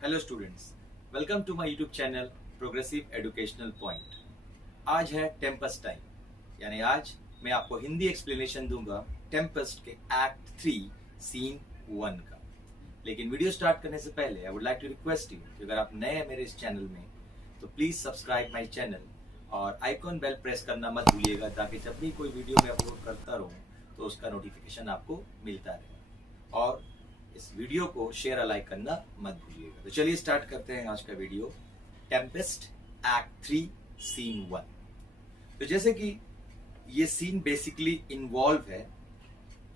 Hello students, welcome to my YouTube channel progressive educational point. आज है Tempest time, यानी आज मैं आपको हिंदी एक्सप्लेनेशन दूंगा टेम्पेस्ट के एक्ट 3 सीन 1 का। लेकिन वीडियो स्टार्ट करने से पहले I would like to request you कि अगर आप नए हैं मेरे इस चैनल में तो प्लीज सब्सक्राइब माय चैनल और आइकॉन बेल प्रेस करना मत भूलिएगा, ताकि जब भी कोई वीडियो मैं अपलोड करता रहूं तो उसका नोटिफिकेशन आपको मिलता रहे। और इस वीडियो को शेयर और लाइक करना मत भूलिएगा। तो चलिए स्टार्ट करते हैं आज का वीडियो, टेम्पेस्ट एक्ट 3 सीन 1। तो जैसे कि ये सीन बेसिकली इन्वॉल्व है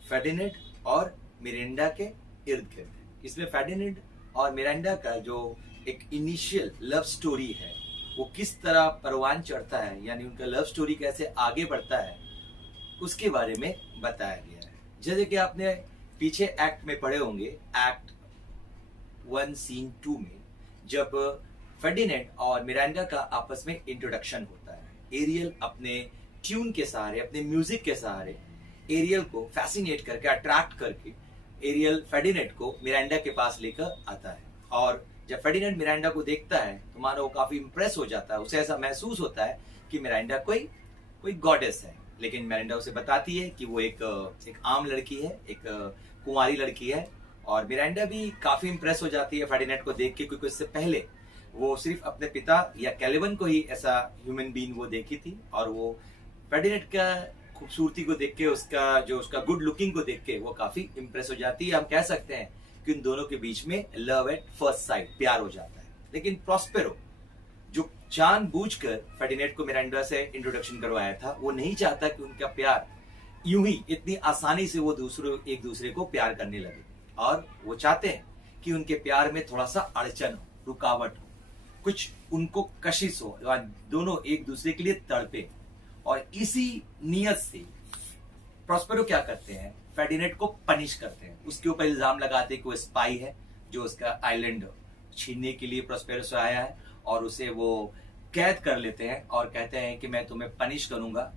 फेर्डिनेंड और मिरांडा के इर्द गिर्द। इसमें फेर्डिनेंड और मिरांडा का जो एक इनिशियल लव स्टोरी है वो किस तरह परवान चढ़ता है, यानी उनका लव स्टोरी कैसे आगे बढ़ता है, उसके बारे में बताया गया है। जैसे कि आपने पीछे एक्ट में पढ़े होंगे, एक्ट 1 सीन 2 में जब फेर्डिनेंड और मिरांडा का आपस में इंट्रोडक्शन होता है। एरियल अपने ट्यून के सहारे, अपने म्यूजिक के सहारे एरियल को फैसिनेट करके, अट्रैक्ट करके एरियल फेर्डिनेंड को मिरांडा के पास लेकर आता है। और जब फेर्डिनेंड मिरांडा को देखता है तो मानो वो काफी इंप्रेस हो जाता है। उसे ऐसा महसूस होता है कि मिरांडा कोई गॉडेस है। लेकिन मिरांडा उसे बताती है कि वो एक आम लड़की है, एक कुंवारी लड़की है। और मिरांडा भी काफी इंप्रेस हो जाती है फेर्डिनेंड को देख के, क्योंकि उससे पहले वो सिर्फ अपने पिता या कैलिवन को ही ऐसा ह्यूमन बीइंग वो देखी थी। और वो फेर्डिनेंड का खूबसूरती को देख के, उसका गुड लुकिंग को देख के वो काफी इंप्रेस हो जाती है। हम कह सकते हैं कि उन दोनों के बीच में लव एट फर्स्ट साइट, प्यार हो जाता है। लेकिन प्रॉस्पेरो, जो जानबूझकर फेर्डिनेंड को मिरांडा से इंट्रोडक्शन करवाया था, वो नहीं चाहता कि उनका प्यार यूं ही इतनी आसानी से वो एक दूसरे को प्यार करने लगे। और वो चाहते हैं कि उनके प्यार में थोड़ा सा अड़चन हो, रुकावट हो, कुछ उनको कशिश हो, दोनों एक दूसरे के लिए तड़पे। और इसी नियत से प्रॉस्पेरो क्या करते हैं, फेर्डिनेंड को पनिश करते हैं। उसके ऊपर इल्जाम लगाते हैं कि वो स्पाई है, जो उसका आइलैंड छीनने के लिए प्रॉस्पेरो से आया है। और उसे वो कैद कर लेते हैं और कहते हैं कि मैं तुम्हें पनिश करूंगा,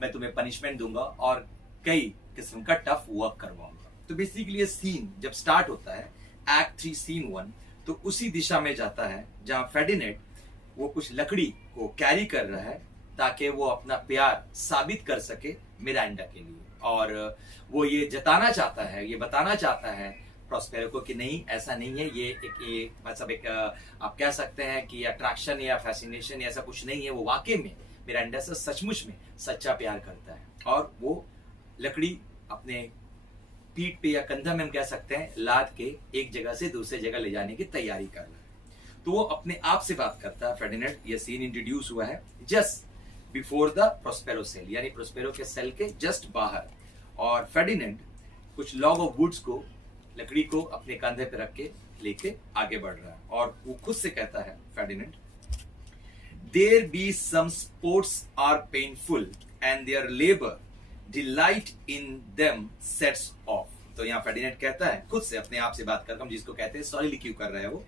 मैं तुम्हें पनिशमेंट दूंगा और कई किस्म का टफ वर्क करवाऊंगा। तो बेसिकली ये सीन जब स्टार्ट होता है एक्ट 3 सीन 1, तो उसी दिशा में जाता है जहां फेर्डिनेंड वो कुछ लकड़ी को कैरी कर रहा है ताकि वो अपना प्यार साबित कर सके मिरांडा के लिए। और वो ये बताना चाहता है प्रॉस्पेरो को कि नहीं, ऐसा नहीं है, ये मतलब आप कह सकते हैं कि अट्रैक्शन या फैसिनेशन ऐसा कुछ नहीं है। वो वाकई में मिरांडा से सचमुच में सच्चा प्यार करता है। और वो लकड़ी अपने पीठ पे या कंधा में हम कह सकते हैं लाद के एक जगह से दूसरी जगह ले जाने की तैयारी कर रहा है। तो वो अपने आप से बात करता है फेर्डिनेंड। ये सीन इंट्रोड्यूस हुआ है just before the Prospero cell, यानी प्रॉस्पेरो के सेल के जस्ट बाहर। और फेर्डिनेंड कुछ लॉग ऑफ वुड्स को, लकड़ी को अपने कंधे पे रख के लेके आगे बढ़ रहा है। और वो खुद से कहता है फेर्डिनेंड, there be some sports are painful and their labor delight in them sets off। तो यहाँ फेर्डिनेंड कहता है, खुद से अपने आप से बात करके, हम जिसको कहते हैं सॉलिलिक्यू कर रहा है वो,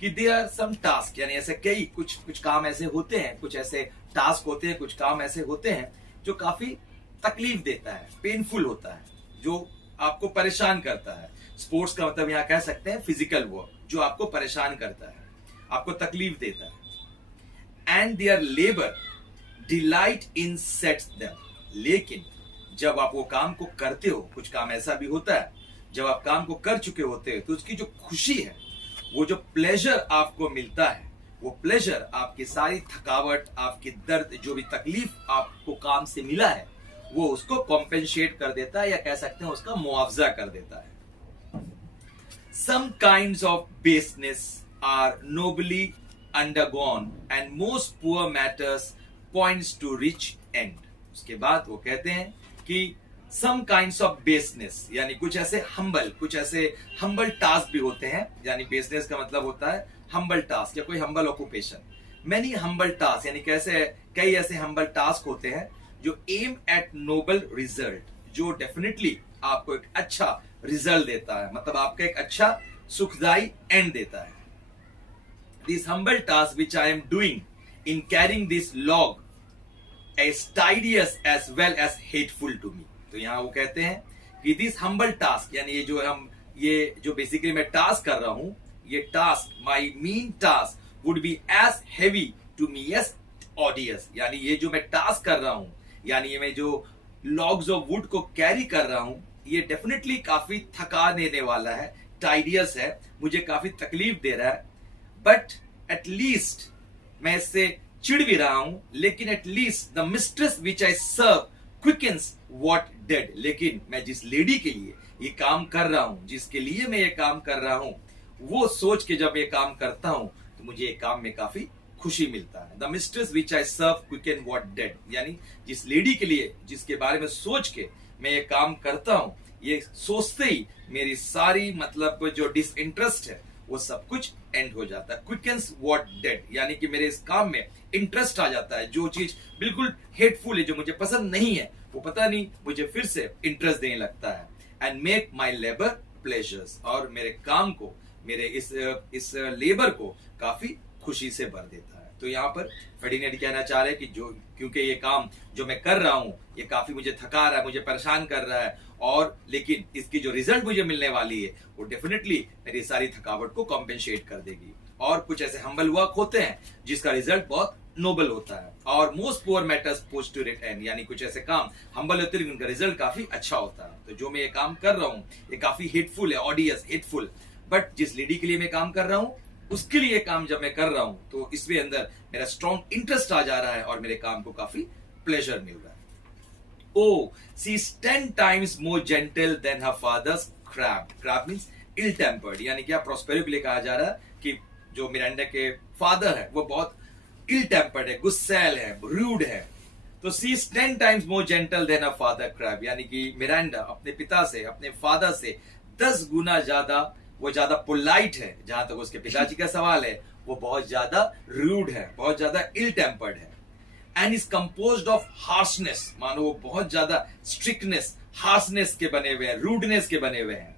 कि there are some task, यानी ऐसे कई कुछ काम ऐसे होते हैं, कुछ ऐसे टास्क होते हैं, कुछ काम ऐसे होते हैं जो काफी तकलीफ देता है, पेनफुल होता है, जो आपको परेशान करता है। स्पोर्ट्स का मतलब यहाँ कह सकते हैं फिजिकल वर्क, जो आपको परेशान करता है, आपको तकलीफ देता है। And their labour delight in sets them. लेकिन जब आप वो काम को करते हो, कुछ काम ऐसा भी होता है जब आप काम को कर चुके होते हो तो उसकी जो खुशी है, वो जो प्लेजर आपको मिलता है, वो प्लेजर आपकी सारी थकावट, आपकी दर्द, जो भी तकलीफ आपको काम से मिला है, वो उसको कॉम्पेंसेट कर देता है, या कह सकते हैं उसका मुआवजा कर देता है। Some kinds of baseness are nobly undergone and most poor matters points to rich end। उसके बाद वो कहते हैं कि some kinds of baseness, यानी कुछ ऐसे humble टास्क भी होते हैं। यानी baseness का मतलब होता है humble task या कोई humble occupation। many humble tasks, यानी कई ऐसे humble task होते हैं जो aim at noble result, जो डेफिनेटली आपको एक अच्छा रिजल्ट देता है, मतलब आपका एक अच्छा सुखदायी एंड देता है। This humble task which I am doing in carrying this log is tedious as well as hateful to me। तो यहाँ वो कहते हैं कि this humble task, यानी ये जो बेसिकली मैं टास्क कर रहा हूं, ये task, my mean task would be as heavy to me as audience, यानी ये जो मैं टास्क कर रहा हूं, यानी ये मैं जो लॉग्स ऑफ वुड को कैरी कर रहा हूं, ये डेफिनेटली काफी थका देने वाला है, टाइडियस है, मुझे काफी तकलीफ दे रहा है, बट एटलीस्ट मैं इससे चिढ़ भी रहा हूं, लेकिन at least the mistress which I serve quickens what dead, लेकिन मैं जिस लेडी के लिए ये काम कर रहा हूं, जिसके लिए मैं ये काम कर रहा हूं, वो सोच के जब ये काम करता हूं तो मुझे ये काम में काफी खुशी मिलता है। The mistress which I serve quicken what dead, यानी जिस लेडी के लिए, जिसके बारे में सोच के मैं ये काम करता हूं, ये सोचते ही मेरी सारी मतलब जो डिसइंटरेस्ट है वो सब कुछ एंड हो जाता है। क्विकन्स व्हाट डेड, यानी कि मेरे इस काम में इंटरेस्ट आ जाता है, जो चीज बिल्कुल हेटफुल है, जो मुझे पसंद नहीं है, वो पता नहीं मुझे फिर से इंटरेस्ट देने लगता है। And make my labour pleasures, और मेरे काम को, मेरे इस लेबर को काफी खुशी से भर देता है। तो यहाँ पर फेर्डिनेंड कहना चाह रहे हैं कि जो, क्योंकि ये काम जो मैं कर रहा हूं ये काफी मुझे थका रहा है, मुझे परेशान कर रहा है, और लेकिन इसकी जो रिजल्ट मुझे मिलने वाली है वो डेफिनेटली मेरी सारी थकावट को कॉम्पेंसेट कर देगी। और कुछ ऐसे हम्बल वर्क होते हैं जिसका रिजल्ट बहुत नोबल होता है, और मोस्ट पुअर मैटर्स पोस्टुरेट एंड, यानी कुछ ऐसे काम हम्बल होते हैं उनका रिजल्ट काफी अच्छा होता है। तो जो मैं ये काम कर रहा हूँ ये काफी हेटफुल है, ऑडियंस हेटफुल, बट जिस लेडी के लिए मैं काम कर रहा हूँ उसके लिए काम जब मैं कर रहा हूं तो इसमें अंदर मेरा स्ट्रॉन्ग इंटरेस्ट आ जा रहा है और मेरे काम को काफी प्लेजर मिल रहा है। Oh, she is 10 times more gentle than her father's crab. Crab means ill-tempered, यानी क्या प्रोस्पेरो के लिए कहा जा रहा है कि जो मिरांडा के फादर है वो बहुत ill-tempered है, गुस्सैल है, रूड है। तो she is 10 times more gentle than her father crab, यानी कि मिरांडा अपने पिता से, अपने फादर से 10 गुना ज्यादा, वो ज्यादा पोलाइट है। जहां तक उसके पिताजी का सवाल है वो बहुत ज्यादा रूड है, बहुत ज्यादा ill-tempered है। And is composed of harshness, मानो वो बहुत ज्यादा स्ट्रिक्टनेस, हार्शनेस के बने हुए हैं, रूडनेस के बने हुए हैं।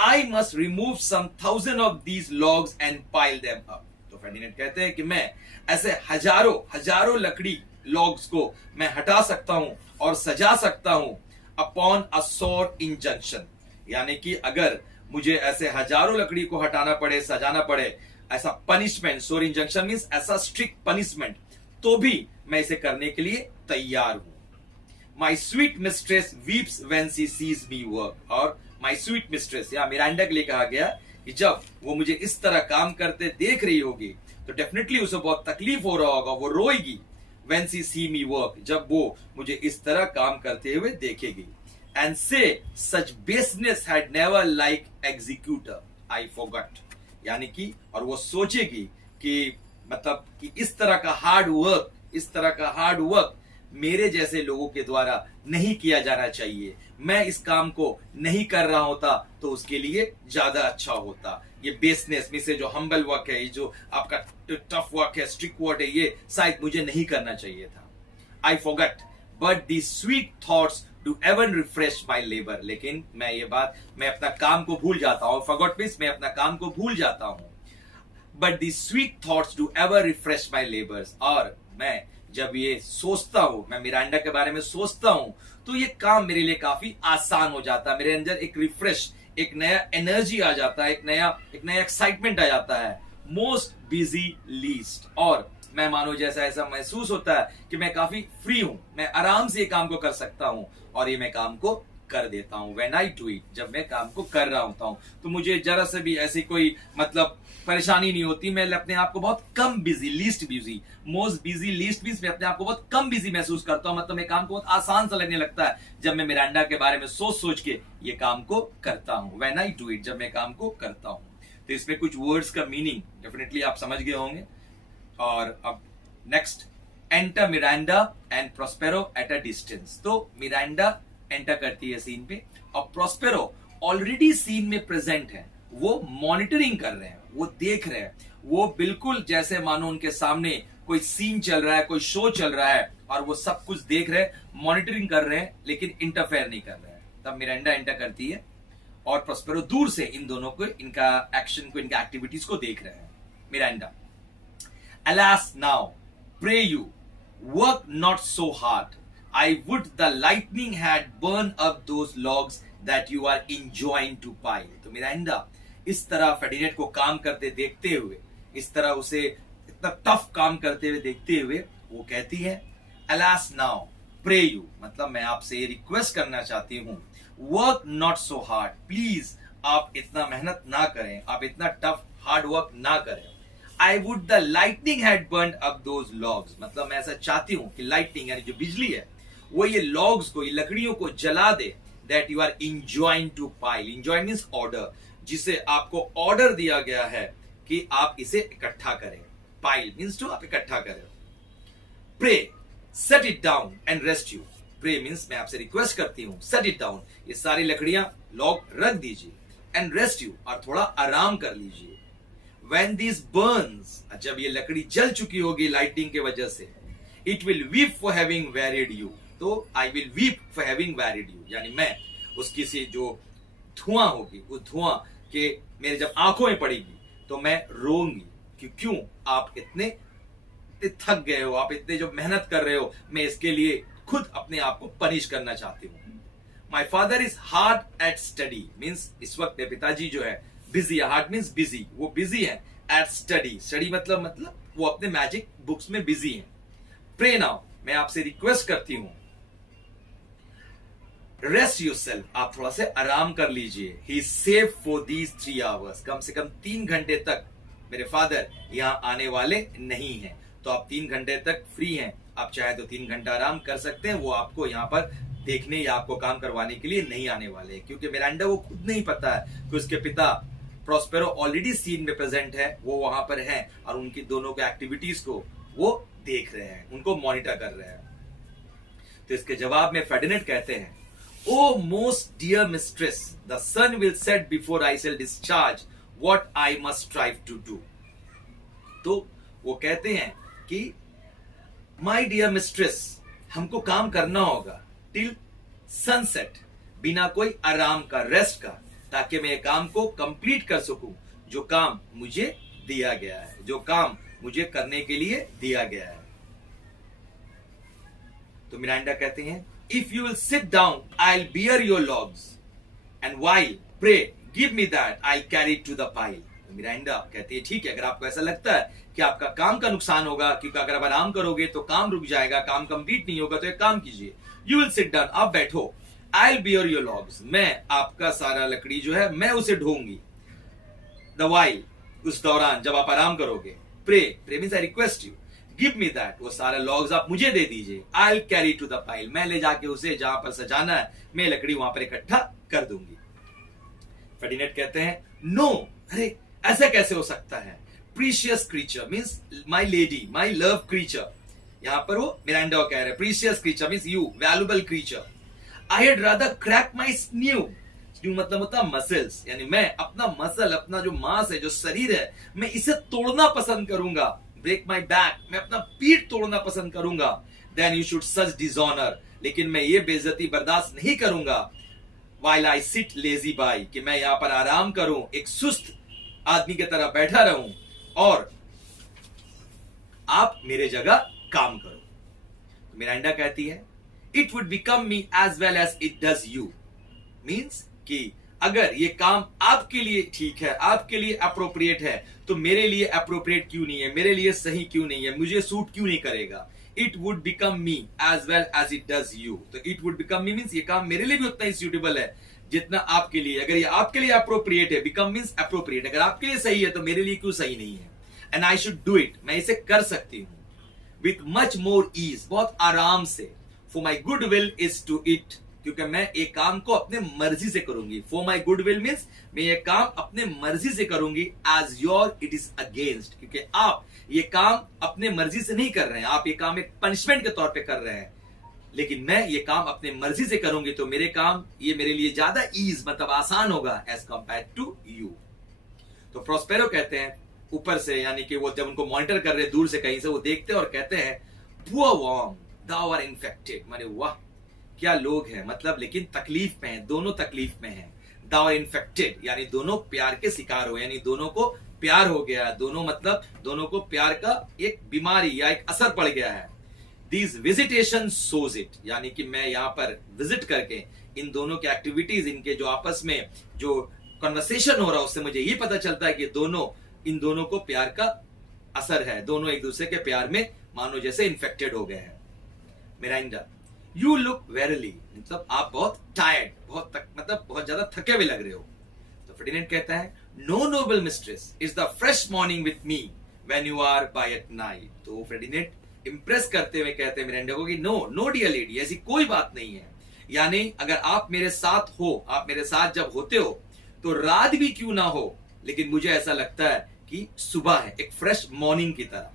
I must remove some 1000 of these logs and pile them up. तो फेर्डिनेंड कहते हैं कि मैं ऐसे हजारों लकड़ी लॉग्स को मैं हटा सकता हूं और सजा सकता हूं अपॉन अ सोर इंजंक्शन, यानी कि अगर मुझे ऐसे हजारों लकड़ी को हटाना पड़े, सजाना पड़े, ऐसा पनिशमेंट, सोर इंजंक्शन मीन्स ऐसा स्ट्रिक्ट पनिशमेंट, तो भी मैं इसे करने के लिए तैयार हूं। My sweet mistress weeps when she sees me work, और माई स्वीट मिस्ट्रेस या मिरांडा के लिए कहा गया कि जब वो मुझे इस तरह काम करते देख रही होगी तो डेफिनेटली उसे बहुत तकलीफ हो रहा होगा, वो रोएगी। When she see me work, जब वो मुझे इस तरह काम करते हुए देखेगी। And said such baseness had never like executor I forgot, यानी कि और वो सोचेगी कि मतलब कि इस तरह का हार्ड वर्क मेरे जैसे लोगों के द्वारा नहीं किया जाना चाहिए। मैं इस काम को नहीं कर रहा होता तो उसके लिए ज्यादा अच्छा होता। ये बेसनेस में से जो हम्बल वर्क है, ये जो आपका टफ वर्क है, स्ट्रिक्ट वर्क है, ये शायद मुझे नहीं करना चाहिए था। I forgot but the sweet thoughts do ever refresh my labour, लेकिन मैं अपना काम को भूल जाता हूं। फॉरगॉट मींस मैं अपना काम को भूल जाता हूं। But the sweet thoughts do ever refresh my labours, और मैं जब ये सोचता हूं, मैं मिरांडा के बारे में सोचता हूं, तो ये काम मेरे लिए काफी आसान हो जाता है। मेरे अंदर एक रिफ्रेश, एक नया एनर्जी आ जाता है, एक नया एक्साइटमेंट आ जाता है। मोस्ट बिजी लीस्ट, और मैं मानो जैसा ऐसा महसूस होता है कि मैं काफी फ्री हूं, मैं आराम से ये काम को कर सकता हूं, और ये मैं काम को कर देता हूं। व्हेन आई डू इट, जब मैं काम को कर रहा होता हूं तो मुझे जरा से भी ऐसी कोई मतलब परेशानी नहीं होती। मैं अपने आप को बहुत कम busy, least busy, most busy least busy, मैं अपने आप को बहुत कम बिजी महसूस करता हूं। मतलब मैं काम को बहुत आसान सा लगने लगता है जब मैं मिरांडा के बारे में सोच के ये काम को करता हूं। व्हेन आई डू इट, जब मैं काम को करता हूं। तो इसमें कुछ वर्ड्स का मीनिंग डेफिनेटली आप समझ गए होंगे। और अब next, enter Miranda and Prospero at a distance. तो मिरांडा एंटर करती है सीन पे, और प्रोस्पेरो ऑलरेडी सीन में प्रेजेंट है। वो मॉनिटरिंग कर रहे हैं, वो देख रहे हैं, वो बिल्कुल जैसे मानो उनके सामने कोई सीन चल रहा है, कोई शो चल रहा है, और वो सब कुछ देख रहे हैं, मॉनिटरिंग कर रहे हैं, लेकिन इंटरफेयर नहीं कर रहे हैं। तब मिरांडा एंटर करती है और प्रोस्पेरो दूर से इन दोनों को, इनका एक्शन को, इनका एक्टिविटीज को देख रहे हैं। Miranda, alas now pray you work not so hard, I would the lightning had burned up those logs that you are enjoying to pile। तो मिरांडा, इस तरह फेर्डिनेंड को काम करते देखते हुए, इस तरह उसे इतना टफ काम करते हुए देखते हुए वो कहती है, अलास नाउ प्रे यू, मतलब मैं आपसे ये रिक्वेस्ट करना चाहती हूं, work not so hard, please आप इतना मेहनत ना करें, आप इतना टफ हार्ड वर्क ना करें। I would the lightning had burn up those logs, मतलब मैं ऐसा चाहती हूं कि लाइटनिंग यानी जो बिजली है वो ये लॉग्स को, ये लकड़ियों को जला दे, that you are enjoying to pile, enjoying means order, जिसे आपको ऑर्डर दिया गया है कि आप इसे इकट्ठा करें, पाइल मींस टू आप इकट्ठा करें। Pray set it down and rest you, pray means मैं आपसे रिक्वेस्ट करती हूं, सेट इट डाउन, ये सारी लकड़ियां लॉग रख दीजिए, एंड रेस्ट यू और थोड़ा आराम कर लीजिए। When these burns, जब ये लकड़ी जल चुकी होगी लाइटिंग के वजह से, it will weep for having wearied you, तो I will weep for having wearied you, यानी मैं उसकी से जो धुआं होगी, उस धुआं के मेरे जब आंखों में पड़ेगी तो मैं रोऊंगी कि क्यों आप इतने थक गए हो, आप इतने जो मेहनत कर रहे हो, मैं इसके लिए खुद अपने आप को पनिश करना चाहती हूँ। My father is hard at study, means इस वक्त मेरे पिताजी जो है बिजी है, हार्ड मींस बिजी, वो बिजी है, एट स्टडी, स्टडी मतलब वो अपने मैजिक बुक्स में बिजी है। प्रे नाउ, मैं आपसे रिक्वेस्ट करती हूं, रेस्ट योरसेल्फ, आप थोड़ा से आराम कर लीजिए। He is safe for these 3 hours, कम से कम 3 घंटे तक मेरे फादर यहां आने वाले नहीं हैं, तो आप 3 घंटे तक फ्री हैं, आप चाहे तो 3 घंटा आराम कर सकते हैं, वो आपको यहाँ पर देखने या आपको काम करवाने के लिए नहीं आने वाले, क्योंकि मिरांडा वो खुद नहीं पता है कि उसके पिता प्रोस्पेरो ऑलरेडी सीन में प्रेजेंट है, वो वहां पर है और उनकी दोनों के एक्टिविटीज को वो देख रहे हैं, उनको मॉनिटर कर रहे हैं। तो इसके जवाब में फेर्डिनेंड कहते हैं, O most dear mistress, the sun will set before I shall discharge what I must strive to do. तो वो कहते हैं कि माय डियर मिस्ट्रेस, हमको काम करना होगा टिल सनसेट, बिना कोई आराम का, रेस्ट का, ताकि मैं काम को कंप्लीट कर सकूं, जो काम मुझे दिया गया है, जो काम मुझे करने के लिए दिया गया है। तो मिरांडा कहते हैं, if you will sit down I will bear your logs and while pray give me that I carry to the pile. तो मिरांडा कहती है, ठीक है, अगर आपको ऐसा लगता है कि आपका काम का नुकसान होगा, क्योंकि अगर आप आराम करोगे तो काम रुक जाएगा, काम कंप्लीट नहीं होगा, तो एक काम कीजिए, यू विल सिट डाउन, आप बैठो, आई विल बियर योर लॉग्स, मैं आपका सारा लकड़ी जो है मैं उसे ढोंगी, द वाइल, उस दौरान जब आप आराम करोगे, pray, pray means I request you, give me that, वो सारा लॉग्स आप मुझे दे दीजिए, I will carry to the pile, मैं ले जाके उसे जहां पर सजाना है, मैं लकड़ी वहां पर इकट्ठा कर दूंगी। फेर्डिनेंड कहते हैं, नो, अरे ऐसा कैसे हो सकता है, precious creature means my lady, my love creature, यहां पर वो मिरांडा कह रहे हैं, precious creature means you, valuable creature, I had rather crack my sinew, sinew मतलब होता है मसल्स, यानी मैं अपना मसल, अपना जो मांस है, जो शरीर है, मैं इसे तोड़ना पसंद करूंगा, ब्रेक माई बैक, मैं अपना पीठ तोड़ना पसंद करूंगा, then you should such dishonour, लेकिन मैं ये बेइज्जती बर्दाश्त नहीं करूंगा, while I sit lazy by, कि मैं यहां पर आराम करूं, एक सुस्त आदमी की तरह बैठा रहूं और आप मेरे जगह काम करो। तो मिरांडा कहती है, It would become me as well as it does you, means कि अगर ये काम आपके लिए ठीक है, आपके लिए अप्रोप्रिएट है, तो मेरे लिए अप्रोप्रिएट क्यों नहीं है, मेरे लिए सही क्यों नहीं है, मुझे सूट क्यों नहीं करेगा। It would become me as well as it does you, तो it would become me means ये काम मेरे लिए भी उतना ही सूटेबल है जितना आपके लिए, अगर ये आपके लिए अप्रोप्रिएट है, become means appropriate, अगर आपके लिए सही है तो मेरे लिए क्यों सही नहीं है, and I should do it, मैं इसे कर सकती हूं, with much more ease, बहुत आराम से, for my good will is to it, क्योंकि मैं एक काम को अपने मर्जी से करूंगी, for my good will means मैं ये काम अपने मर्जी से करूंगी, as your it is against, क्योंकि आप ये काम अपने मर्जी से नहीं कर रहे हैं, आप ये काम एक पनिशमेंट के तौर पे कर रहे हैं, लेकिन मैं ये काम अपने मर्जी से करूंगी, तो मेरे काम ये मेरे लिए ज्यादा ईज मतलब आसान होगा एज कंपेयर टू यू। तो प्रोस्पेरो कहते हैं ऊपर से, यानी कि वो जब उनको मॉनिटर कर रहे दूर से कहीं से, वो देखते हैं और कहते हैं, poor worm thou are infected, माने वाह क्या लोग हैं, मतलब लेकिन तकलीफ में हैं, दोनों तकलीफ में हैं, thou are infected यानी दोनों प्यार के शिकार हो, यानी दोनों को प्यार हो गया है, दोनों मतलब दोनों को प्यार का एक बीमारी या एक असर पड़ गया है। These visitation shows it, यानी कि मैं यहाँ पर विजिट करके इन दोनों के एक्टिविटीज, इनके जो आपस में जो कन्वर्सेशन हो रहा है उससे मुझे ये पता चलता है कि इन दोनों को प्यार का असर है, दोनों एक दूसरे के प्यार में मानो जैसे इन्फेक्टेड हो गए हैं। मिरांडा, यू लुक वेरीली, मतलब आप बहुत टायर्ड, बहुत ज्यादा थके हुए लग रहे हो। तो फर्डिनेंड कहता है, no noble mistress is the fresh morning with me when you are by at night. तो फर्डिनेंड इंप्रेस करते हुए कहते हैं मिरांडा को कि नो डियर लेडी, ऐसी कोई बात नहीं है। यानी अगर आप मेरे साथ हो, आप मेरे साथ जब होते हो तो रात भी क्यों ना हो, लेकिन मुझे ऐसा लगता है कि सुबह है, एक फ्रेश मॉर्निंग की तरह।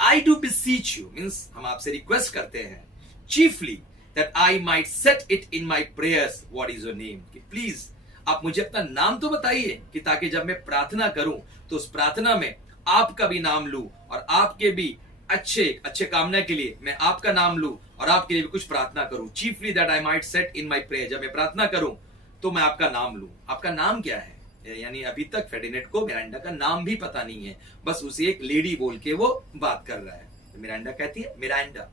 I do beseech you, means हम आपसे रिक्वेस्ट करते हैं, chiefly that I might set it in my prayers what is your name, कि प्लीज आप मुझे अपना नाम तो बताइए, कि ताकि जब मैं प्रार्थना करूं तो उस प्रार्थना में आपका भी नाम लूं और आपके भी अच्छे कामना के लिए मैं आपका नाम लूं और आपके लिए भी कुछ प्रार्थना करूं। Chiefly that I might set in my prayer, जब मैं प्रार्थना करूं तो मैं आपका नाम लूं। आपका नाम क्या है? यानी अभी तक फेर्डिनेंड को मिरांडा का नाम भी पता नहीं है, बस उसे एक लेडी बोल के वो बात कर रहा है। तो मिरांडा कहती है, Miranda,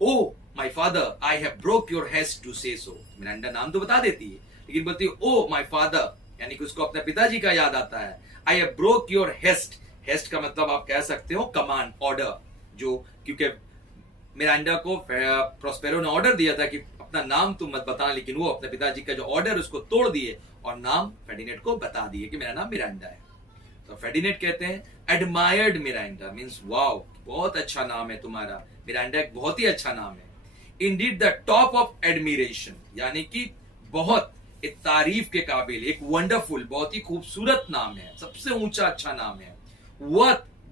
O my father, I have broke your hest to say so. Miranda नाम तो बता देती है, लेकिन बोलती है ओ माय फादर, यानी कि उसको अपने पिताजी का याद आता है। I have broke your hest, hest का मतलब आप कह सकते हो कमांड, ऑर्डर, जो क्योंकि मिरांडा को प्रोस्पेरो ने ऑर्डर दिया था कि अपना नाम तुम मत बताना, लेकिन वो अपने पिताजी का जो ऑर्डर उसको तोड़ दिए और नाम फेर्डिनेंड को बता दिए कि मेरा नाम मिरांडा है। तो फेर्डिनेंड कहते हैं, एडमायर्ड मिरांडा, मींस वाओ, बहुत अच्छा नाम है तुम्हारा। मिरांडा एक बहुत ही अच्छा नाम है। Indeed the top of admiration, यानी कि बहुत एक तारीफ के काबिल, एक वंडरफुल, बहुत ही खूबसूरत नाम है, सबसे ऊंचा अच्छा नाम है।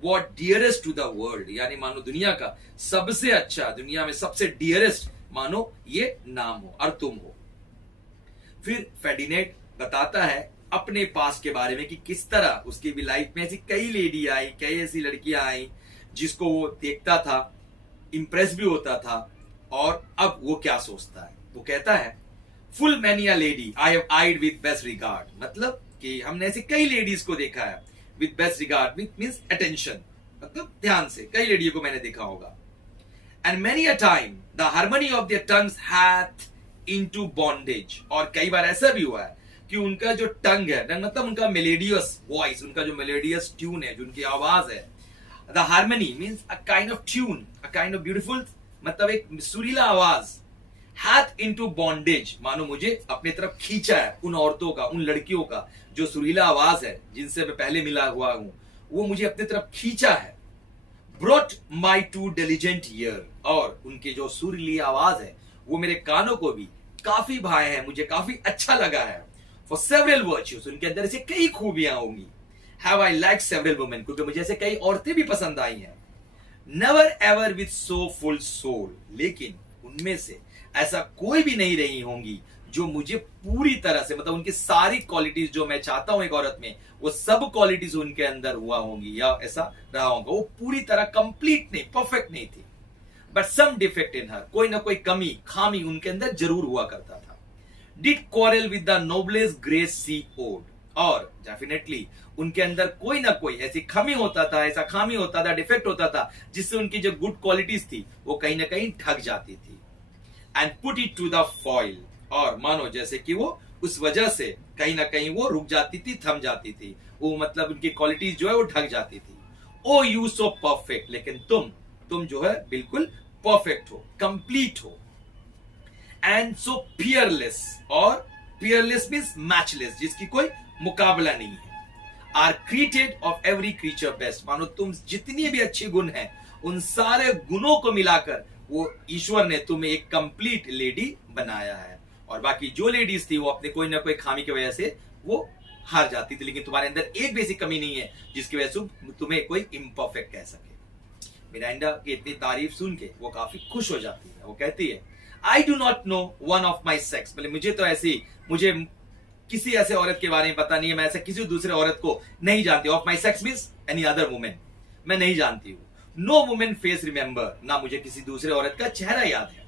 what dearest to the world, यानी मानो दुनिया का सबसे अच्छा, दुनिया में सबसे डियरेस्ट मानो ये नाम हो और तुम हो। फिर फेर्डिनेंड बताता है अपने पास के बारे में कि किस तरह उसकी भी लाइफ में ऐसी कई लेडी आई, कई ऐसी लड़कियां आई जिसको वो देखता था, इंप्रेस भी होता था, और अब वो क्या सोचता है। वो कहता है, full many a lady I have eyed with best regard, मतलब कि हमने ऐसे कई लेडीज को देखा है with best regard, with means attention, मतलब ध्यान से, कई लेडियों को मैंने देखा होगा। And many a time the harmony of their tongues hath into bondage, और कई बार ऐसा भी हुआ है कि उनका जो टंग है, मतलब उनका मेलेडियस वॉइस, उनका जो मेलेडियस ट्यून है, जो उनकी आवाज है, the harmony means a kind of tune, a kind of beautiful, मतलब एक सुरीला आवाज, हैथ इनटू बॉन्डेज, मानो मुझे अपनी तरफ खींचा है, उन औरतों का, उन लड़कियों का जो सुरीला आवाज है, जिनसे मैं पहले मिला हुआ हूं, वो मुझे अपनी तरफ खींचा है। Brought my too diligent ear, और उनकी जो सुरीली आवाज है वो मेरे कानों को भी काफी भाए है, मुझे काफी अच्छा लगा है। फॉर सेवरल वर्च्यूज, उनके अंदर ऐसे कई खूबियां होंगी। Have I like several women, क्योंकि मुझे ऐसे कई औरतें भी पसंद आई हैं। Never ever with so full soul, लेकिन उनमें से ऐसा कोई भी नहीं रही होंगी जो मुझे पूरी तरह से, मतलब उनकी सारी क्वालिटीज जो मैं चाहता हूं एक औरत में, वो सब क्वालिटीज उनके अंदर हुआ होंगी, या ऐसा रहा होगा। वो पूरी तरह कंप्लीट नहीं, परफेक्ट नहीं थी, बट सम डिफेक्ट इन हर, कोई ना कोई कमी, खामी उनके अंदर जरूर हुआ करता था। Did quarrel with the noblest grace she owed, और डेफिनेटली उनके अंदर कोई ना कोई ऐसी खामी होता था, ऐसा खामी होता था, डिफेक्ट होता था, जिससे उनकी जो गुड क्वालिटीज थी वो कहीं ना कहीं ढक जाती थी। And put it to the foil, और मानो जैसे कि वो उस वजह से कहीं ना कहीं वो रुक जाती थी, थम जाती थी, वो मतलब उनकी क्वालिटीज जो है वो ढक जाती थी। ओ यू सो परफेक्ट, लेकिन तुम जो है बिल्कुल परफेक्ट हो, कंप्लीट हो। एंड सो पियरलेस, और पियरलेस मींस मैचलेस, जिसकी कोई मुकाबला नहीं है। Are created of every creature best, मानो तुम जितनी भी अच्छे गुण हैं, उन सारे गुणों को मिलाकर वो ईश्वर ने तुम्हें एक कंप्लीट लेडी बनाया है। और बाकी जो लेडीज थी वो अपने कोई ना कोई खामी की वजह से वो हार जाती थी, लेकिन तुम्हारे अंदर एक बेसिक कमी नहीं है जिसकी वजह से तुम्हें कोई इम्परफेक्ट कह सके। मिरांडा की इतनी तारीफ सुन के वो काफी खुश हो जाती है। वो कहती है, I do not know one of my sex, मतलब मुझे किसी ऐसे औरत के बारे में पता नहीं है, मैं ऐसे किसी दूसरे औरत को नहीं जानती। Of my sex means any other women, मैं नहीं जानती हूँ। नो वुमेन फेस रिमेंबर, ना मुझे किसी दूसरे औरत का चेहरा याद है।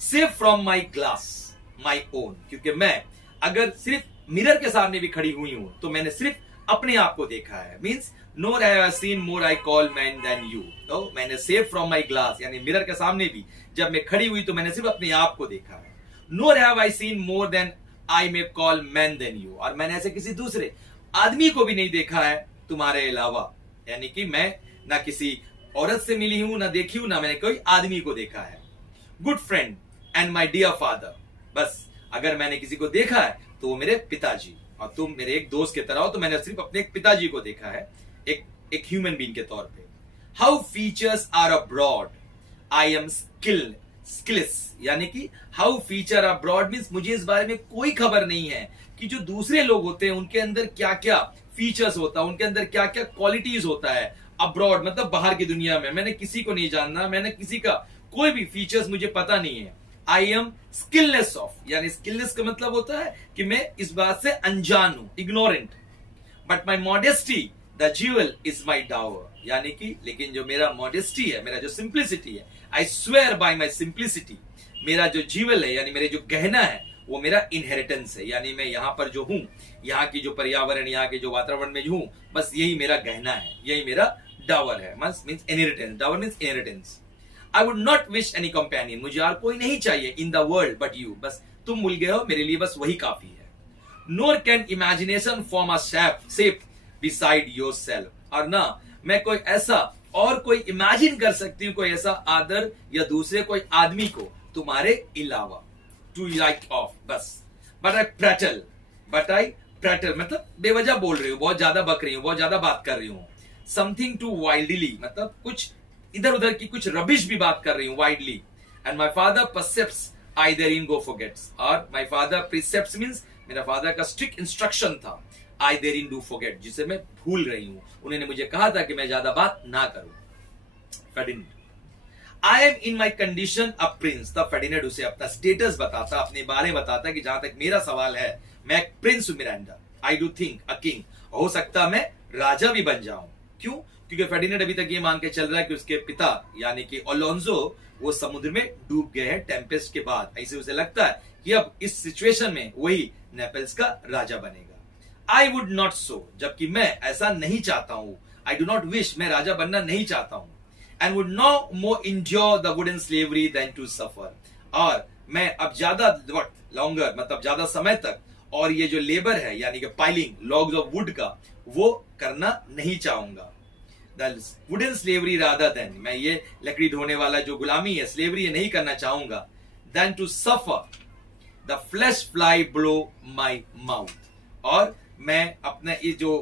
Save from my glass my own, क्योंकि मैं अगर सिर्फ मिरर के सामने भी खड़ी हुई हूं तो मैंने सिर्फ अपने आप को देखा है। Means nor have I seen more I call man than you, तो मैंने सेव फ्रॉम माई ग्लास, यानी मिरर के सामने भी जब मैं खड़ी हुई तो मैंने सिर्फ अपने आप को देखा है। Nor have I seen more than I may call man than you, और मैंने ऐसे किसी दूसरे आदमी को भी नहीं देखा है तुम्हारे अलावा, यानी कि मैं ना किसी औरत से मिली हूं, ना देखी हूं, ना मैंने कोई आदमी को देखा है। Good friend and my dear father, बस अगर मैंने किसी को देखा है तो वो मेरे पिताजी, और तुम मेरे एक दोस्त की तरह हो, तो मैंने सिर्फ अपने एक पिताजी को देखा है एक ह्यूमन बीइंग के तौर पे। How features are abroad, I am skilless, यानी कि हाउ फीचर अब्रॉड मींस मुझे इस बारे में कोई खबर नहीं है कि जो दूसरे लोग होते हैं उनके अंदर क्या क्या फीचर्स होता है, उनके अंदर क्या क्या क्वालिटीज होता है। अब्रॉड मतलब बाहर की दुनिया में, मैंने किसी को नहीं जानना, मैंने किसी का कोई भी फीचर्स मुझे पता नहीं है। आई एम स्किललेस ऑफ, यानी स्किललेस का मतलब होता है कि मैं इस बात से अनजान हूं, ignorant. But my modesty the jewel is my dower, यानी कि लेकिन जो मेरा मॉडेस्टी है, मेरा जो सिंप्लिसिटी है, I swear by my simplicity, मेरा जो ज्यूअल है यानी मेरे जो गहना है वो मेरा इनहेरिटेंस है, यानी मैं यहाँ पर जो हूं, यहाँ की जो पर्यावरण, यहाँ के जो वातावरण में जो हूं, बस यही मेरा गहना है, यही मेरा डावर है। Means inheritance, dower means inheritance. I would not wish any companion, मुझे और कोई नहीं चाहिए in the world but you, बस तुम मिल गए हो, मेरे लिए बस वही काफी है। Nor can imagination form a shape beside yourself, और ना मैं कोई ऐसा और कोई इमेजिन कर सकती हूँ, कोई ऐसा आदर या दूसरे कोई आदमी को तुम्हारे अलावा। टू लाइक ऑफ, बस। बट आई प्रैटल मतलब बेवजह बोल रही हूँ, बहुत ज्यादा बक रही हूँ, बहुत ज्यादा बात कर रही हूँ। समथिंग टू वाइल्डली मतलब कुछ इधर उधर की कुछ रबिश भी बात कर रही हूँ, widely. And my father precepts I therein go forgets, और माई फादर प्रिसेप्ट्स मींस मेरा फादर का स्ट्रिक्ट इंस्ट्रक्शन था, I therein do forget, जिसे मैं भूल रही हूँ। उन्होंने मुझे कहा था कि मैं ज्यादा बात ना करूं। Ferdinand, I am in my condition a prince, तब फेर्डिनेंड उसे अपना स्टेटस बताता, अपने बारे में बताता कि जहां तक मेरा सवाल है मैं एक प्रिंस हूं Miranda, I do think a king, हो सकता मैं राजा भी बन जाऊं। क्यों? क्योंकि फेर्डिनेंड अभी तक ये मान के चल रहा है कि उसके पिता यानी कि अलोंजो वो समुद्र में डूब गए हैं टेम्पेस्ट के बाद। ऐसे उसे लगता है कि अब इस सिचुएशन में वही नेपल्स का राजा बनेगा। आई वुड नॉट सो, जबकि मैं ऐसा नहीं चाहता हूं। आई डू नॉट विश, मैं राजा बनना नहीं चाहता हूं। And would no more endure the wooden slavery than to suffer, और मैं अब ज्यादा लॉन्गर मतलब ज्यादा समय तक और ये जो लेबर है यानी कि पाइलिंग लॉग्स ऑफ वुड का वो करना नहीं चाहूंगा। The wooden slavery rather than, मैं ये लकड़ी ढोने वाला जो गुलामी है, स्लेवरी, ये नहीं करना चाहूंगा। Then to suffer the flesh fly blow my mouth, और मैं अपना ये जो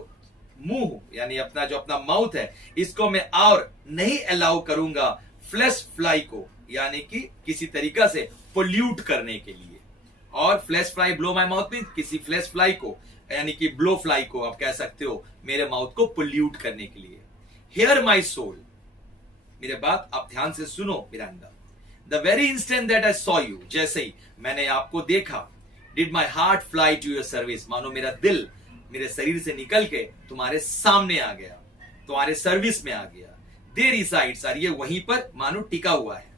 मुंह यानी अपना जो अपना माउथ है इसको मैं और नहीं अलाउ करूंगा फ्लैश फ्लाई को, यानी कि किसी तरीका से पोल्यूट करने के लिए। और flash fly blow my mouth mean किसी फ्लैश फ्लाई को यानी कि ब्लो फ्लाई को आप कह सकते हो मेरे माउथ को पोल्यूट करने के लिए। हियर माई सोल, मेरे बात आप ध्यान से सुनो Miranda. The very instant that I saw you, जैसे ही मैंने आपको देखा, did my heart fly to your service, मानो मेरा दिल मेरे शरीर से निकल के तुम्हारे सामने आ गया, तुम्हारे सर्विस में आ गया। देयर रिसाइड्स, और ये वहीं पर मानो टिका हुआ है।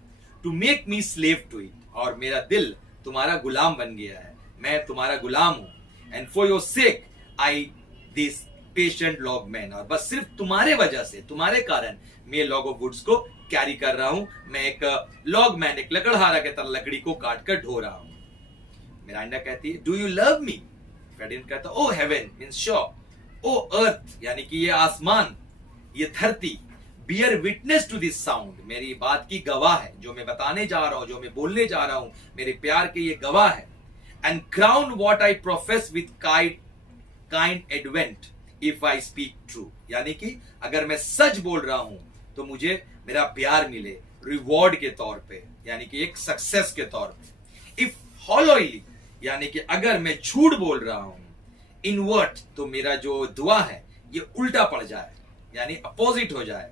To make me slave to it, और मेरा दिल तुम्हारा गुलाम बन गया है, मैं तुम्हारा गुलाम हूं। And for your sake I this patient log man, और बस सिर्फ तुम्हारे वजह से, तुम्हारे कारण मैं लॉग ऑफ वुड्स को कैरी कर रहा हूं। मैं एक लॉग मैन, एक लकड़हारा के तरह लकड़ी को काट कर ढो रहा हूं। मिरांडा कहती है, do you love me? Ferdinand कहता, O heaven means sure, O earth यानी कि ये आसमान, ये धरती, bear witness to this sound, मेरी बात की गवाह है, जो मैं बताने जा रहा हूं, जो मैं बोलने जा रहा हूं, मेरे प्यार के ये गवाह है। And crown what I profess with kind advent if I speak true, यानी कि अगर मैं सच बोल रहा हूं तो मुझे मेरा प्यार मिले रिवॉर्ड के तौर पे, यानी कि एक सक्सेस के तौर पे। इफ हॉलोइली, यानी कि अगर मैं झूठ बोल रहा हूं, इनवर्ट, तो मेरा जो दुआ है ये उल्टा पड़ जाए यानी अपोजिट हो जाए।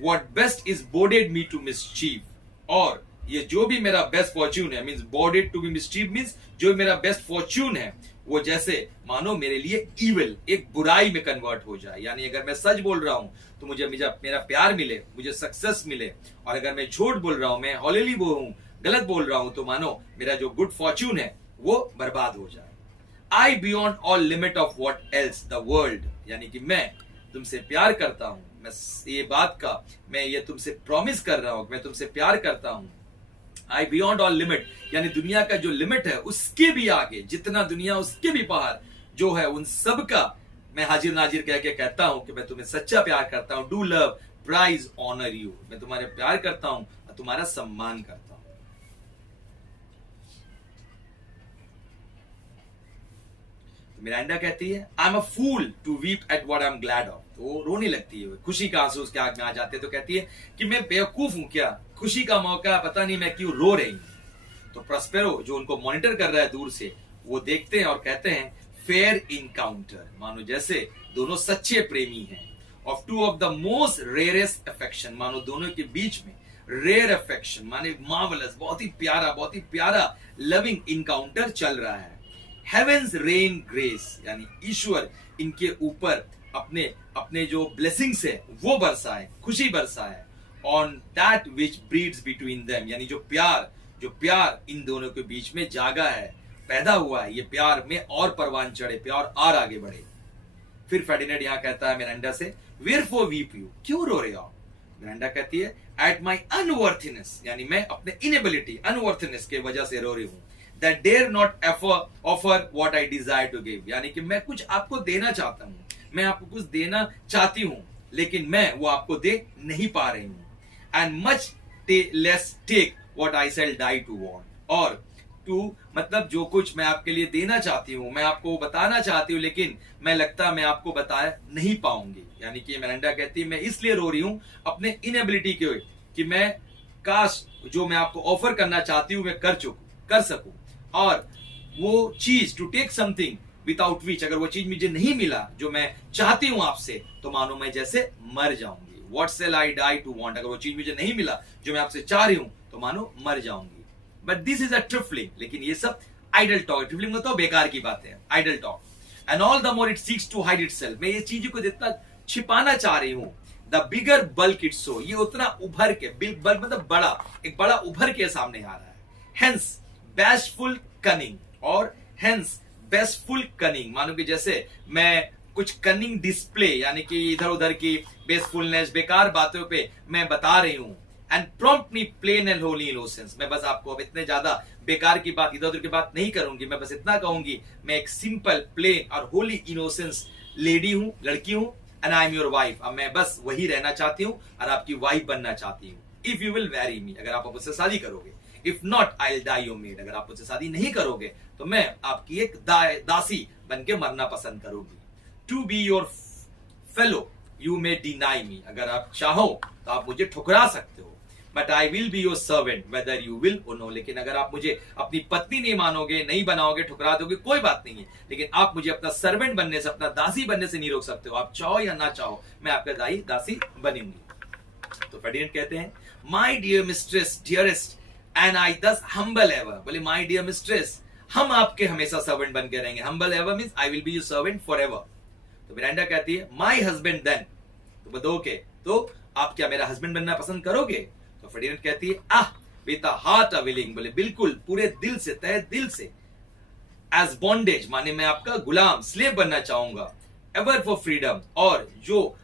What best is boded me to mischief, और ये जो भी मेरा बेस्ट फॉर्च्यून है, means boded to be mischief means जो मेरा बेस्ट फॉर्च्यून है वो जैसे मानो मेरे लिए इविल, एक बुराई में कन्वर्ट हो जाए। यानी अगर मैं सच बोल रहा हूं तो मुझे मेरा प्यार मिले, मुझे सक्सेस मिले, और अगर मैं झूठ बोल रहा हूं, मैं हॉलीली वो हूं, गलत बोल रहा हूं, तो मानो मेरा जो गुड फॉर्च्यून है वो बर्बाद हो जाए। I beyond all limit of what else the world, यानी कि मैं तुमसे प्यार करता हूं, मैं ये बात का मैं ये तुमसे प्रॉमिस कर रहा हूं, मैं तुमसे प्यार करता हूं। आई बियॉन्ड ऑल लिमिट, यानी दुनिया का जो लिमिट है उसके भी आगे, जितना दुनिया उसके भी बाहर जो है, उन सब का मैं हाजिर नाजिर कह के कहता हूं कि मैं तुम्हें सच्चा प्यार करता हूं। Do love, prize, honour you, मैं तुम्हारे प्यार करता हूं और तुम्हारा सम्मान करता हूं। मिरांडा कहती है I am a fool to weep at what I am glad of. तो वो रोने लगती है, खुशी का आंसू उसके आंख में आ जाते हैं। तो कहती है कि मैं बेवकूफ हूं क्या, खुशी का मौका पता नहीं मैं क्यों रो रही हूं। तो प्रस्पेरो जो उनको मॉनिटर कर रहा है दूर से, वो देखते हैं और कहते हैं फेयर इनकाउंटर, मानो जैसे दोनों सच्चे प्रेमी हैं, of two of the most rarest affection, मानो दोनों के बीच में रेयर अफेक्शन माने मार्वलस, बहुत ही प्यारा लविंग इनकाउंटर चल रहा है। हेवेंस रेन ग्रेस, यानी ईश्वर इनके ऊपर अपने अपने जो ब्लेसिंग्स है वो बरसाए, खुशी बरसाए, on that which breeds between them, यानी जो प्यार इन दोनों के बीच में जागा है, पैदा हुआ है, ये प्यार में और परवान चढ़े, प्यार और आगे बढ़े। फिर फेर्डिनेंड यहां कहता है मिरांडा से वेयरफॉर वीप यू, क्यों रो रहे हो? मिरांडा कहती है एट माई अनवर्थनेस, यानी मैं अपने इनएबिलिटी, अनवर्थनेस के वजह से रो रही हूं। That dare not offer what I desire to give, यानी कि मैं कुछ आपको देना चाहता हूं, मैं आपको कुछ देना चाहती हूं, लेकिन मैं वो आपको दे नहीं पा रही हूं। And much less take what I shall die to want, और टू मतलब जो कुछ मैं आपके लिए देना चाहती हूं, मैं आपको बताना चाहती हूं, लेकिन मैं लगता मैं आपको बता नहीं पाऊंगी। यानी कि मिरांडा कहती है मैं इसलिए रो रही हूं अपने इनएबिलिटी के, कि मैं काश जो मैं आपको ऑफर करना चाहती हूं मैं कर सकूं, और वो चीज to take something without which, अगर वो चीज मुझे नहीं मिला जो मैं चाहती हूं आपसे, तो मानो मैं जैसे मर जाऊंगी। What shall I die to want, अगर वो चीज मुझे नहीं मिला जो मैं आपसे चाह रही हूं, तो मानो मर जाऊंगी। But this is a trifling, लेकिन ये सब आइडल टॉक, ट्रिफलिंग मतलब बेकार की बातें हैं, idle talk. And all the more it seeks to hide itself, मैं ये चीज को जितना छिपाना चाह रही हूं, the bigger bulk it shows, ये उतना उभर के, बिग बल्क मतलब बड़ा, एक बड़ा उभर के सामने आ रहा है। हेंस बैशफुल कनिंग, और हेंस बेस्टफुल कनिंग, मानो कि जैसे मैं कुछ कनिंग डिस्प्ले, यानी कि इधर उधर की बेसफुलनेस, बेकार बातों पे मैं बता रही हूं। And prompt me plain and holy innocence, मैं बस आपको अब इतने ज्यादा बेकार की बात, इधर उधर की बात नहीं करूंगी, मैं बस इतना कहूंगी मैं एक सिंपल प्लेन और होली इनोसेंस लेडी हूं, लड़की हूं। And I am your wife, अब मैं बस वही रहना चाहती हूं और आपकी वाइफ बनना चाहती हूं। If you will marry me, अगर आप मुझसे शादी करोगे। If not I will die your maid, अगर आप मुझसे शादी नहीं करोगे तो मैं आपकी एक दासी बन के मरना पसंद करूंगी। To be your fellow you may deny me, अगर आप चाहो तो आप मुझे ठुकरा सकते हो, but I will be your servant whether you will or no, लेकिन अगर आप मुझे अपनी पत्नी नहीं मानोगे, नहीं बनाओगे, ठुकरा दोगे, कोई बात नहीं है, लेकिन आप मुझे अपना सर्वेंट बनने से, अपना दासी बनने से नहीं रोक सकते हो। आप चाहो या ना चाहो मैं आपका दासी बनूंगी। तो फेर्डिनेंड कहते हैं my dear mistress dearest and I thus humble ever, बोले माई डियर मिस्ट्रेस, हम आपके हमेशा सर्वेंट बन के रहेंगे। Humble ever means I will be your servant for ever. तो मिरांडा कहती है माई हस्बैंड देन, तो बताओगे तो आप क्या मेरा हस्बैंड बनना पसंद करोगे? तो फेर्डिनेंड कहती है आह विद अ हार्ट विलिंग, बोले बिल्कुल पूरे दिल से, तहे दिल से। एज बॉन्डेज माने मैं आपका गुलाम, स्लेव बनना चाहूंगा। एवर फॉर फ्रीडम, और जो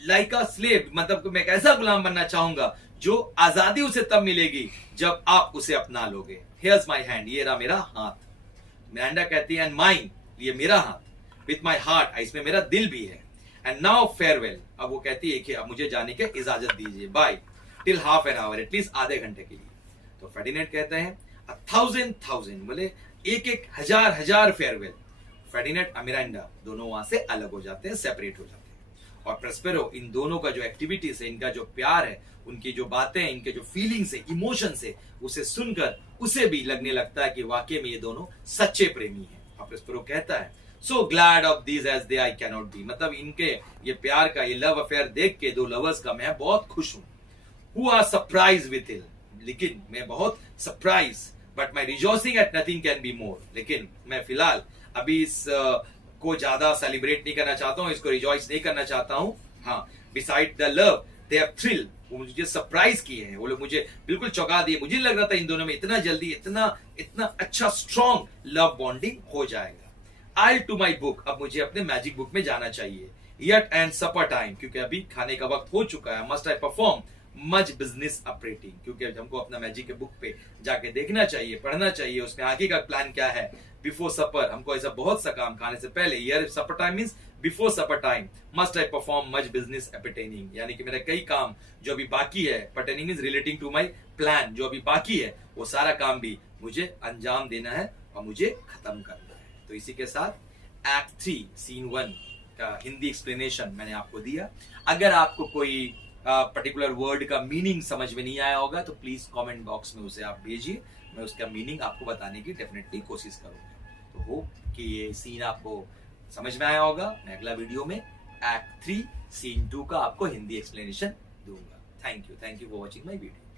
लाइक अ स्लेव मतलब मैं एक ऐसा गुलाम बनना चाहूंगा जो आजादी उसे तब मिलेगी जब आप उसे अपना लोगे। हियर्स माई हैंड, ये रहा मेरा हाथ। मिरांडा कहती है एंड माइन, ये मेरा हाथ, विथ माई हार्ट, इसमें मेरा दिल भी है। एंड नाउ फेयरवेल, अब वो कहती है कि अब मुझे जाने की इजाजत दीजिए, bye till half an hour, at least आधे घंटे के लिए। तो फेर्डिनेंड कहते हैं 1000 बोले एक हजार फेयरवेल। फेर्डिनेंड और मिरांडा दोनों वहां से अलग हो जाते हैं, सेपरेट हो जाते हैं। और प्रस्पेरो इन दोनों का जो एक्टिविटीज है, इनका जो प्यार है, उनकी जो बातें हैं, इनके जो फीलिंग्स है, इमोशंस है, उसे सुनकर उसे भी लगने लगता है कि वाकई में ये दोनों सच्चे प्रेमी हैं। और प्रस्पेरो कहता है so glad of these as they I cannot be, मतलब इनके ये प्यार का, ये लव अफेयर देख के दो लवर्स का मैं बहुत खुश हूं। Who are surprise with it, लेकिन मैं बहुत surprise, but my rejoicing at nothing can be more, लेकिन मैं फिलहाल अभी इस को ज्यादा सेलिब्रेट नहीं करना चाहता हूं, इसको रिजॉइस नहीं करना चाहता हूं। हाँ, beside the love they have thrill, वो मुझे सरप्राइज किए हैं, वो लोग मुझे बिल्कुल चौंका दिए। मुझे लग रहा था इन दोनों में इतना जल्दी इतना अच्छा स्ट्रॉन्ग लव बॉन्डिंग हो जाएगा। आई टू माई बुक, अब मुझे अपने मैजिक बुक में जाना चाहिए। यट एंड सपर टाइम, क्योंकि अभी खाने का वक्त हो चुका है। Must I perform much business operating, क्योंकि हमको अपना मैजिक के बुक पे जाके देखना चाहिए, पढ़ना चाहिए, उसमें आगे का प्लान क्या है। बिफोर सपर हमको ऐसा बहुत सा काम खाने से पहले, यार supper time means before supper time must I perform much business appertaining, यानी कि मेरा कई काम जो अभी बाकी है, pertaining is relating to my plan, जो अभी बाकी है वो सारा काम भी मुझे अंजाम देना है और मुझे खत्म करना है। तो इसी के साथ एक्ट 3 सीन 1 का हिंदी एक्सप्लेनेशन मैंने आपको दिया। अगर आपको कोई पर्टिकुलर वर्ड का मीनिंग समझ में नहीं आया होगा तो प्लीज कमेंट बॉक्स में उसे आप भेजिए, मैं उसका मीनिंग आपको बताने की डेफिनेटली कोशिश करूंगा। तो होप कि ये सीन आपको समझ में आया होगा। मैं अगला वीडियो में एक्ट 3 सीन 2 का आपको हिंदी एक्सप्लेनेशन दूंगा। Thank you for watching my video.